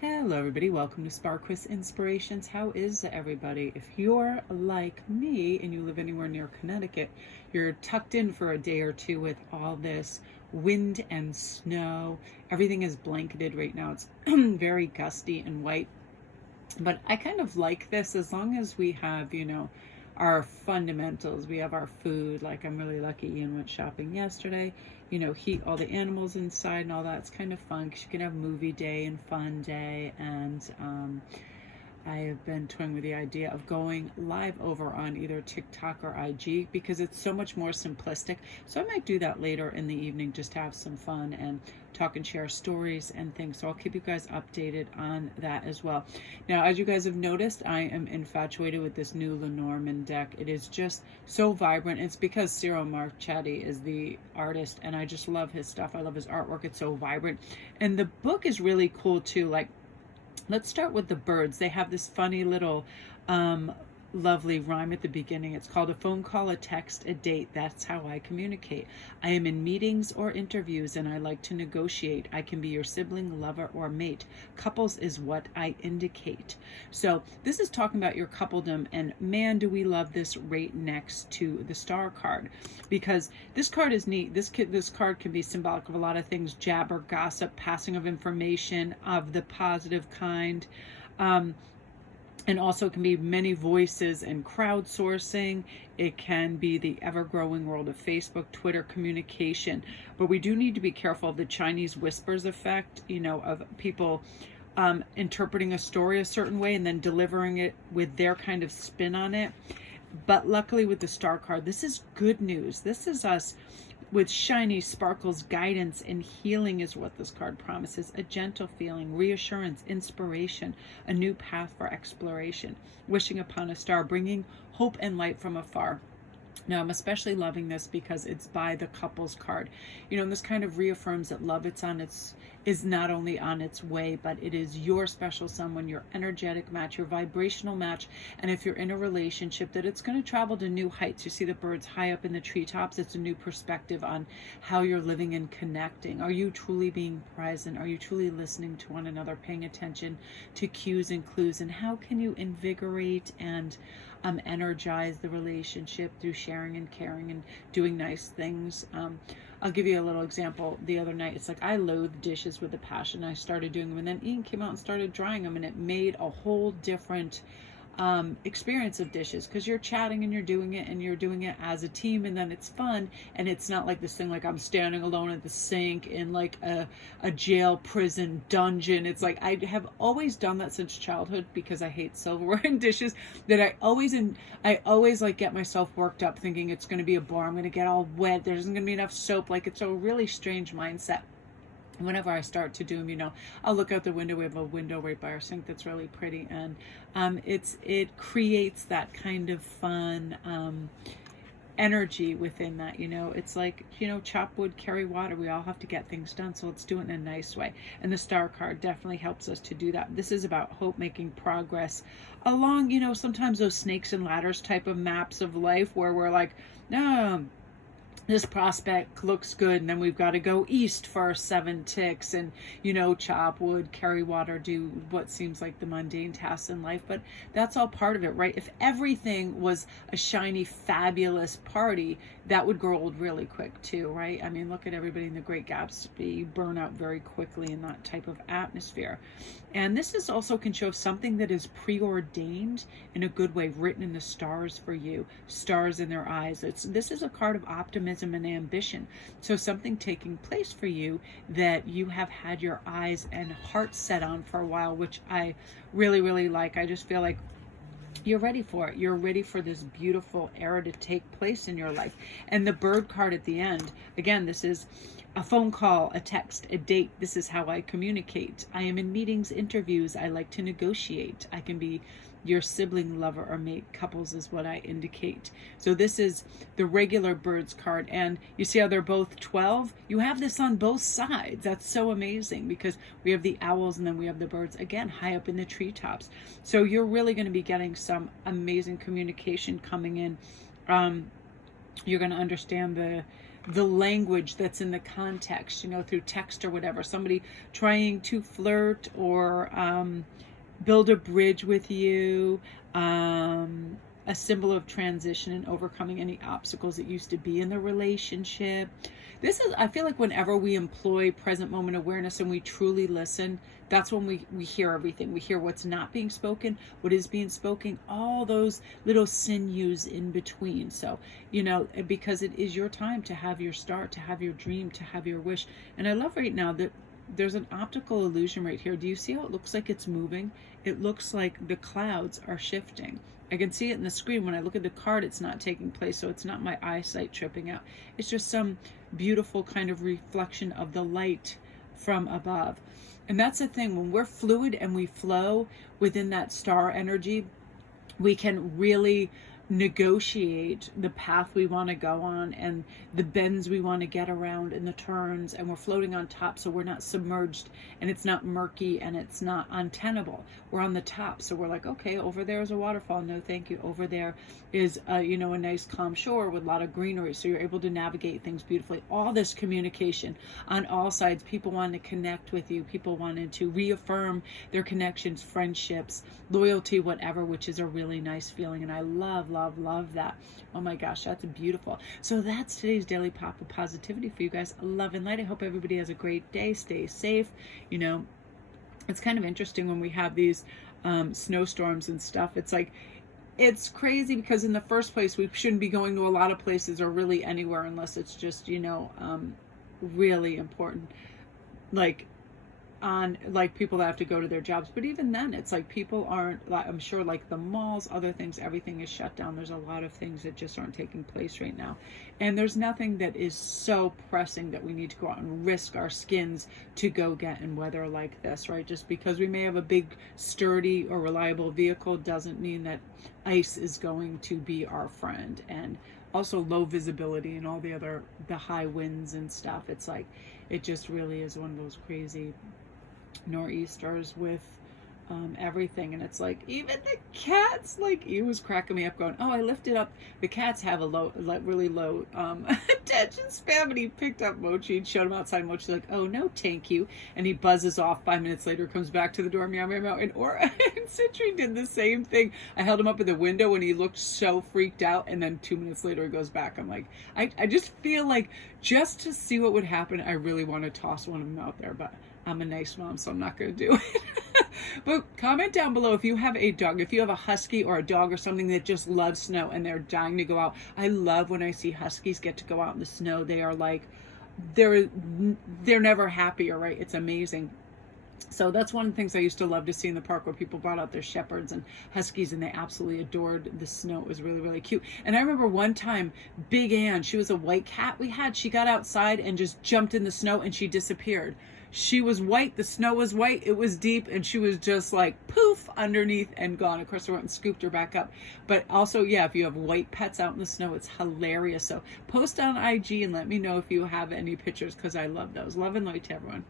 Hello everybody, welcome to Sparquist Inspirations. How is everybody? If you're like me and you live anywhere near Connecticut, you're tucked in for a day or two with all this wind and snow. Everything is blanketed right now. It's very gusty and white. But I kind of like this as long as we have, our fundamentals. We have our food. Like, I'm really lucky Ian went shopping yesterday, heat all the animals inside and all that. It's kind of fun because you can have movie day and fun day. And I have been toying with the idea of going live over on either TikTok or IG because it's so much more simplistic. So I might do that later in the evening, just to have some fun and talk and share stories and things. So I'll keep you guys updated on that as well. Now, as you guys have noticed, I am infatuated with this new Lenormand deck. It is just so vibrant. It's because Ciro Marchetti is the artist, and I just love his stuff. I love his artwork. It's so vibrant. And the book is really cool too. Like, let's start with the birds. They have this funny little lovely rhyme at the beginning. It's called a phone call, a text, a date. That's how I communicate. I am in meetings or interviews and I like to negotiate. I can be your sibling, lover, or mate. Couples is what I indicate. So this is talking about your coupledom, and man, do we love this right next to the star card, because this card is neat. This card can be symbolic of a lot of things: jabber, gossip, passing of information of the positive kind. And also can be many voices and crowdsourcing. It can be the ever-growing world of Facebook, Twitter communication. But we do need to be careful of the Chinese whispers effect, of people interpreting a story a certain way and then delivering it with their kind of spin on it. But luckily with the star card, this is good news. This is us with shiny sparkles. Guidance and healing is what this card promises. A gentle feeling, reassurance, inspiration, a new path for exploration. Wishing upon a star, bringing hope and light from afar. Now, I'm especially loving this because it's by the couples card. And this kind of reaffirms that love is not only on its way, but it is your special someone, your energetic match, your vibrational match. And if you're in a relationship, that it's going to travel to new heights. You see the birds high up in the treetops. It's a new perspective on how you're living and connecting. Are you truly being present? Are you truly listening to one another, paying attention to cues and clues? And how can you invigorate and energize the relationship through sharing and caring and doing nice things? I'll give you a little example. The other night, it's like I loathe dishes with a passion. I started doing them, and then Ian came out and started drying them, and it made a whole different experience of dishes, because you're chatting and you're doing it as a team, and then it's fun, and it's not like this thing like I'm standing alone at the sink in like a jail, prison, dungeon. It's like I have always done that since childhood, because I hate silverware and dishes, that I always like get myself worked up thinking it's going to be a bore, I'm going to get all wet, there isn't going to be enough soap. Like, it's a really strange mindset. Whenever I start to do them, I'll look out the window. We have a window right by our sink that's really pretty, and it creates that kind of fun energy within that. It's like, chop wood, carry water. We all have to get things done, so let's do it in a nice way. And the star card definitely helps us to do that. This is about hope, making progress along, sometimes those snakes and ladders type of maps of life, where we're like, no, this prospect looks good, and then we've got to go east for 7 ticks and, chop wood, carry water, do what seems like the mundane tasks in life. But that's all part of it, right? If everything was a shiny, fabulous party, that would grow old really quick too, right? I mean, look at everybody in The Great Gatsby, burn out very quickly in that type of atmosphere. And this is also can show something that is preordained in a good way, written in the stars for you, stars in their eyes. This is a card of optimism and ambition. So something taking place for you that you have had your eyes and heart set on for a while, which I really, really like. I just feel like you're ready for it. You're ready for this beautiful era to take place in your life. And the bird card at the end, again, this is a phone call, a text, a date. This is how I communicate. I am in meetings, interviews. I like to negotiate. I can be your sibling, lover, or mate. Couples is what I indicate. So this is the regular birds card, and you see how they're both 12? You have this on both sides. That's so amazing, because we have the owls and then we have the birds, again, high up in the treetops. So you're really going to be getting some amazing communication coming in. You're going to understand the language that's in the context, you know, through text or whatever, somebody trying to flirt or build a bridge with you, a symbol of transition and overcoming any obstacles that used to be in the relationship. This is, I feel like whenever we employ present moment awareness and we truly listen, that's when we hear everything. We hear what's not being spoken, what is being spoken, all those little sinews in between. So, you know, because it is your time to have your start, to have your dream, to have your wish. And I love right now that there's an optical illusion right here. Do you see how it looks like it's moving? It looks like the clouds are shifting. I can see it in the screen. When I look at the card, it's not taking place, so it's not my eyesight tripping out. It's just some beautiful kind of reflection of the light from above. And that's the thing, when we're fluid and we flow within that star energy, we can really negotiate the path we want to go on and the bends we want to get around and the turns, and we're floating on top, so we're not submerged and it's not murky and it's not untenable. We're on the top, so we're like, okay, over there is a waterfall, no thank you. Over there is you know, a nice calm shore with a lot of greenery, so you're able to navigate things beautifully. All this communication on all sides, people wanting to connect with you, people wanting to reaffirm their connections, friendships, loyalty, whatever, which is a really nice feeling. And I love that. Oh my gosh, that's beautiful. So that's today's Daily Pop of Positivity for you guys. Love and light. I hope everybody has a great day. Stay safe. You know, it's kind of interesting when we have these snowstorms and stuff. It's like, it's crazy because in the first place, we shouldn't be going to a lot of places or really anywhere unless it's just, you know, really important. Like, on like people that have to go to their jobs, but even then it's like people aren't, I'm sure, like the malls, other things, everything is shut down. There's a lot of things that just aren't taking place right now, and there's nothing that is so pressing that we need to go out and risk our skins to go get in weather like this, right? Just because we may have a big sturdy or reliable vehicle doesn't mean that ice is going to be our friend. And also low visibility and all the high winds and stuff. It's like, it just really is one of those crazy nor'easters with everything. And it's like, even the cats, like, he was cracking me up going, oh, I lifted up, the cats have a low, like really low attention span. And he picked up Mochi and showed him outside. Mochi's like, oh no, thank you. And he buzzes off. 5 minutes later, comes back to the door, meow meow meow. And Citrine did the same thing. I held him up at the window and he looked so freaked out, and then 2 minutes later he goes back. I'm like, I just feel like, just to see what would happen, I really want to toss one of them out there, but I'm a nice mom, so I'm not going to do it. But comment down below if you have a dog, if you have a husky or a dog or something that just loves snow and they're dying to go out. I love when I see huskies get to go out in the snow. They are like, they're never happier, right? It's amazing. So that's one of the things I used to love to see in the park, where people brought out their shepherds and huskies and they absolutely adored the snow. It was really, really cute. And I remember one time, Big Ann, she was a white cat we had. She got outside and just jumped in the snow and she disappeared. She was white, the snow was white, it was deep, and she was just like poof underneath and gone. Of course, I went and scooped her back up. But also, yeah, if you have white pets out in the snow, it's hilarious. So post on IG and let me know if you have any pictures, because I love those. Love and light to everyone.